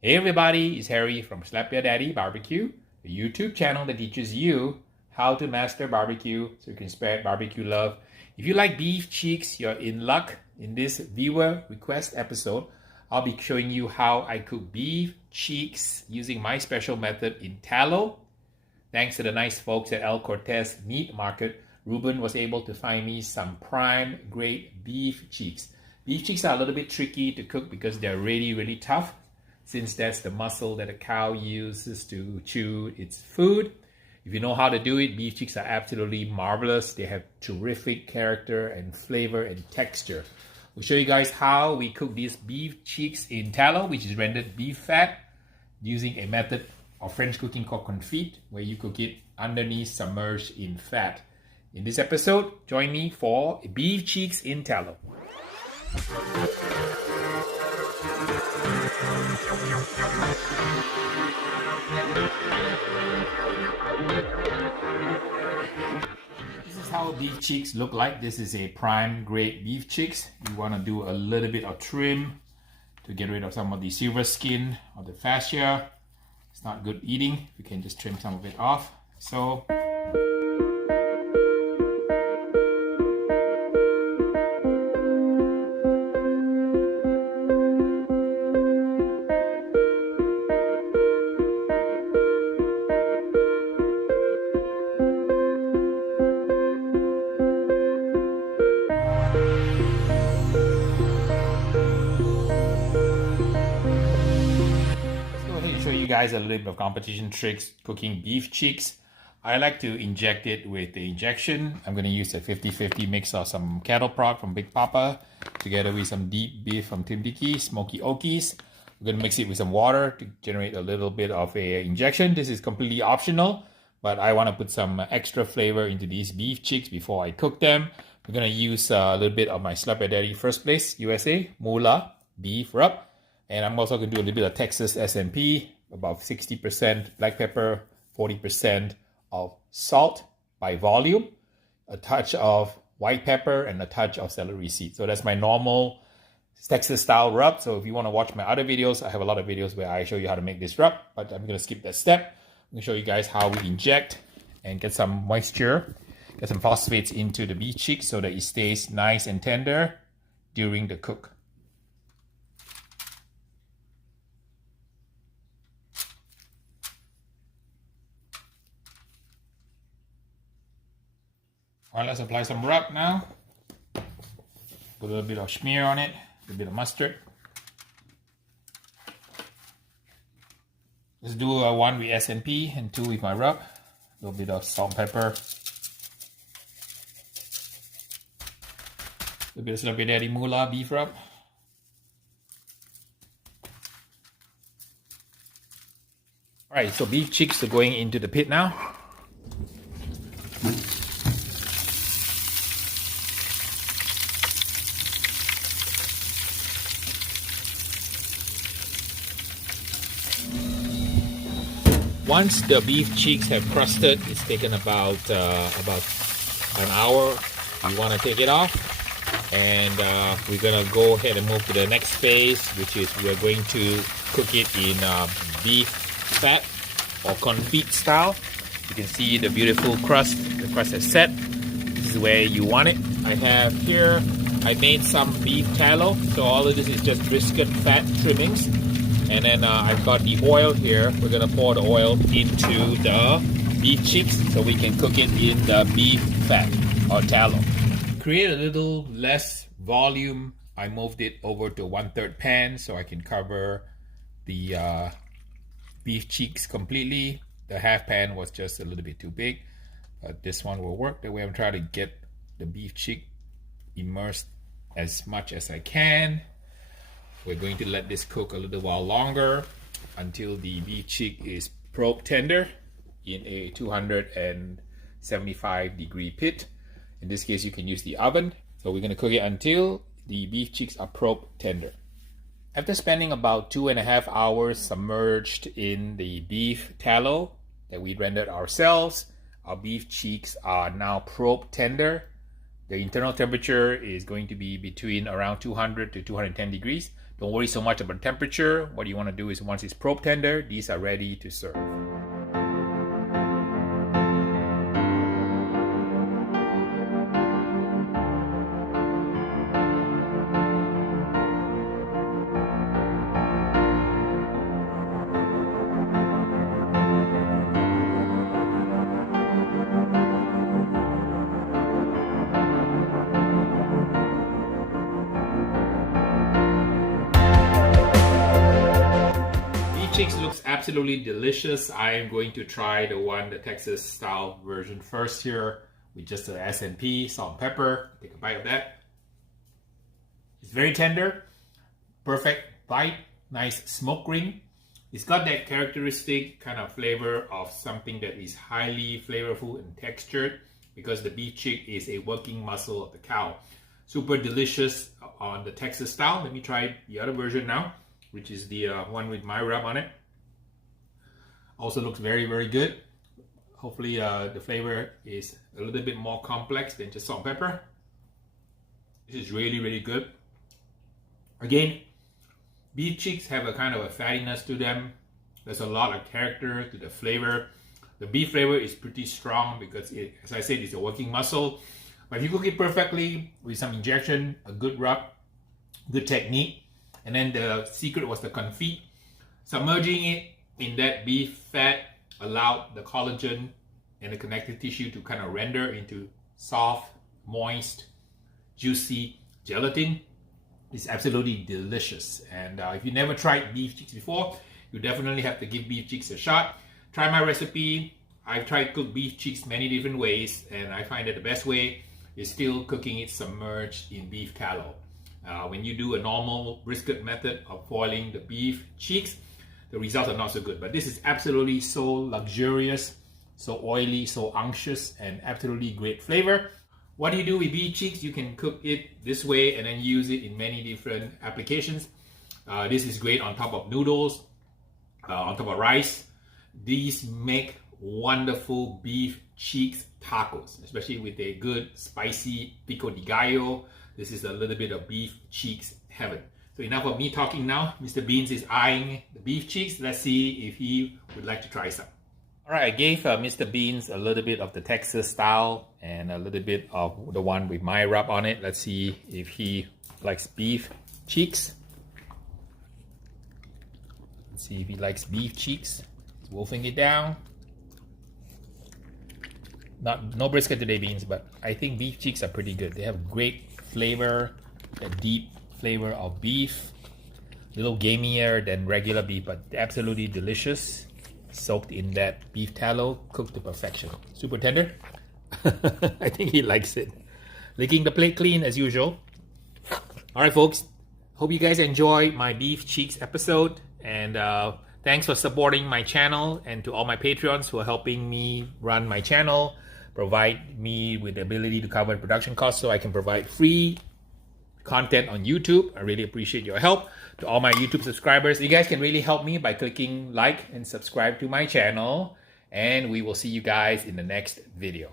Hey everybody, it's Harry from Slap Your Daddy Barbecue, a YouTube channel that teaches you how to master barbecue so you can spread barbecue love. If you like beef cheeks, you're in luck. In this viewer request episode, I'll be showing you how I cook beef cheeks using my special method in tallow. Thanks to the nice folks at El Cortez Meat Market, Ruben was able to find me some prime grade beef cheeks. Beef cheeks are a little bit tricky to cook because they're really tough, since that's the muscle that a cow uses to chew its food. If you know how to do it, beef cheeks are absolutely marvelous. They have terrific character and flavor and texture. We'll show you guys how we cook these beef cheeks in tallow, which is rendered beef fat, using a method of French cooking called Confit, where you cook it underneath submerged in fat. In this episode, join me for beef cheeks in tallow. This is how beef cheeks look like. This is a prime grade beef cheeks. You want to do a little bit of trim to get rid of some of the silver skin or the fascia. It's not good eating. You can just trim some of it off. So guys a little bit of competition tricks cooking beef cheeks. I like to inject it with the injection. I'm going to use a 50-50 mix of some cattle prod from Big Papa together with some deep beef from Timtiki, Smoky Okies. We're going to mix it with some water to generate a little bit of a injection. This is completely optional, but I want to put some extra flavor into these beef cheeks before I cook them. We're going to use a little bit of my Slap Your Daddy First Place USA Moolah beef rub, and I'm also going to do a little bit of Texas SMP, about 60% black pepper, 40% of salt by volume, a touch of white pepper, and a touch of celery seed. So that's my normal Texas style rub. So if you want to watch my other videos, I have a lot of videos where I show you how to make this rub, but I'm going to skip that step. I'm going to show you guys how we inject and get some moisture, get some phosphates into the beef cheek so that it stays nice and tender during the cook. All right, let's apply some rub now. Put a little bit of smear on it, a little bit of mustard. Let's do one with S&P and two with my rub. A little bit of salt and pepper. A little bit of Slap Your Daddy Moolah beef rub. All right, so beef cheeks are going into the pit now. Once the beef cheeks have crusted, it's taken about an hour. You want to take it off, and we're gonna go ahead and move to the next phase, which is we are going to cook it in beef fat or confit style. You can see the beautiful crust. The crust has set. This is where you want it. I have here, I made some beef tallow. So all of this is just brisket fat trimmings. And then I've got the oil here. We're gonna pour the oil into the beef cheeks so we can cook it in the beef fat or tallow. To create a little less volume, I moved it over to 1/3 pan so I can cover the beef cheeks completely. The half pan was just a little bit too big, but this one will work. The way I'm trying to get the beef cheek immersed as much as I can. We're going to let this cook a little while longer until the beef cheek is probe tender in a 275 degree pit. In this case, you can use the oven. So we're going to cook it until the beef cheeks are probe tender. After spending about 2.5 hours submerged in the beef tallow that we rendered ourselves, our beef cheeks are now probe tender. The internal temperature is going to be between around 200 to 210 degrees. Don't worry so much about temperature. What you want to do is once it's probe tender, these are ready to serve. Chicks looks absolutely delicious. I am going to try the Texas style version first here with just the S&P, salt and pepper. Take a bite of that. It's very tender, perfect bite, nice smoke ring. It's got that characteristic kind of flavor of something that is highly flavorful and textured because the beef cheek is a working muscle of the cow. Super delicious on the Texas style. Let me try the other version now, which is the one with my rub on it. Also looks very, very good. Hopefully the flavor is a little bit more complex than just salt and pepper. This is really, really good. Again, beef cheeks have a kind of a fattiness to them. There's a lot of character to the flavor. The beef flavor is pretty strong because, as I said, it's a working muscle. But if you cook it perfectly with some injection, a good rub, good technique, and then the secret was the confit. Submerging it in that beef fat allowed the collagen and the connective tissue to kind of render into soft, moist, juicy gelatin. It's absolutely delicious. And if you never tried beef cheeks before, you definitely have to give beef cheeks a shot. Try my recipe. I've tried to cook beef cheeks many different ways, and I find that the best way is still cooking it submerged in beef tallow. When you do a normal brisket method of boiling the beef cheeks, the results are not so good. But this is absolutely so luxurious, so oily, so unctuous, and absolutely great flavor. What do you do with beef cheeks? You can cook it this way and then use it in many different applications. This is great on top of noodles, on top of rice. These make wonderful beef cheeks tacos, especially with a good spicy pico de gallo. This is a little bit of beef cheeks heaven. So enough of me talking now. Mr. Beans is eyeing the beef cheeks. Let's see if he would like to try some. All right, I gave Mr. Beans a little bit of the Texas style and a little bit of the one with my rub on it. Let's see if he likes beef cheeks. Let's see if he likes beef cheeks. He's wolfing it down. No brisket today, Beans, but I think beef cheeks are pretty good. They have great flavor, a deep flavor of beef, a little gamier than regular beef, but absolutely delicious. Soaked in that beef tallow, cooked to perfection. Super tender. I think he likes it. Licking the plate clean as usual. All right, folks. Hope you guys enjoy my beef cheeks episode, and thanks for supporting my channel, and to all my Patreons who are helping me run my channel, provide me with the ability to cover production costs so I can provide free content on YouTube. I really appreciate your help. To all my YouTube subscribers, you guys can really help me by clicking like and subscribe to my channel, and we will see you guys in the next video.